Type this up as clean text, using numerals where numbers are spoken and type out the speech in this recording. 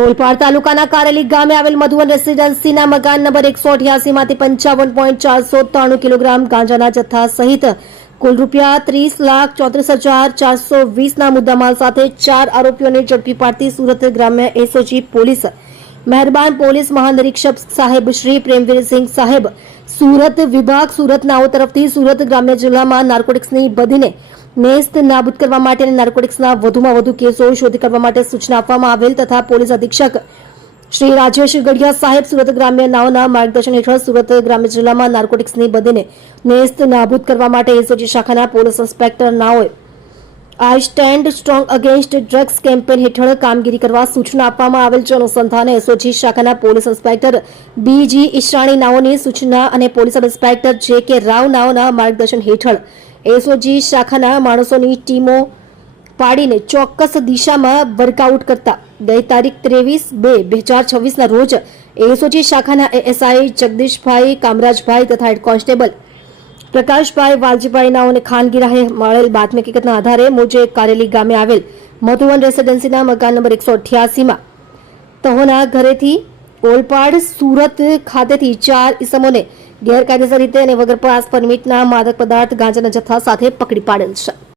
ઓલપાડ તાલુકાના કારેલી ગામે આવેલ મધુવન રેસીડેન્સીના મકાન નંબર 188 માંથી 55.493 કિલોગ્રામ ગાંજાના જથ્થા સહિત કુલ રૂપિયા 30,34,420 ના મુદ્દામાલ સાથે 4 આરોપીઓને ઝડપી પાડતી સુરત ગ્રામ્ય એસઓજી પોલીસ મહેરબાન પોલીસ મહાનિરીક્ષક સાહેબ શ્રી પ્રેમવીરસિંહ સાહેબ સુરત વિભાગ સુરત નાઓ તરફથી સુરત ગ્રામ્ય જિલ્લામાં નાર્કોટિક્સની બધીને નેસ્ત નાબૂદ કરવા માટે અને નાર્કોટિક્સના વધુમાં વધુ કેસો શોધી કાઢવા માટે સૂચના આપવામાં આવેલ તથા પોલીસ અધિક્ષક શ્રી રાજેશ ગઢિયા સાહેબ સુરત ગ્રામ્ય નાઓના માર્ગદર્શન હેઠળ સુરત ગ્રામ્ય જિલ્લામાં નાર્કોટિક્સની બધીને નેસ્ત નાબૂદ કરવા માટે એસઓજી શાખાના પોલીસ ઇન્સ્પેક્ટર નાઓએ I stand strong against drugs campaign હેઠળ કામગીરી કરવા સૂચના આપવામાં આવેલ છે. અનુસંધાને એસઓજી શાખાના પોલીસ ઇન્સ્પેક્ટર બીજી ઈશાણી નાઓની સૂચના અને પોલીસ ઇન્સ્પેક્ટર જે કે રાવ નાઓના માર્ગદર્શન હેઠળ એસઓજી શાખાના માણસોની ટીમો પાડીને ચોક્કસ દિશામાં વર્કઆઉટ કરતા ગઈ તારીખ 23/2/2026 ના રોજ એસઓજી શાખાના એએસઆઈ જગદીશભાઈ કામરાજભાઈ તથા હેડ કોન્સ્ટેબલ પ્રકાશભાઈ વાલજીભાઈ નાઓને ખાનગી રાહે મળેલ બાતમી હકીકતના આધારે મોજે કારેલી ગામે આવેલ મધુવન રેસીડેન્સીના મકાન નંબર 188 માં તહોના ઘરેથી ઓલપાડ સુરત ખાતેથી 4 ઇસમોને ગેરકાયદેસર રીતે અને વગર પાસ પરમિટના માદક પદાર્થ ગાંજાના જથ્થા સાથે પકડી પાડેલ છે.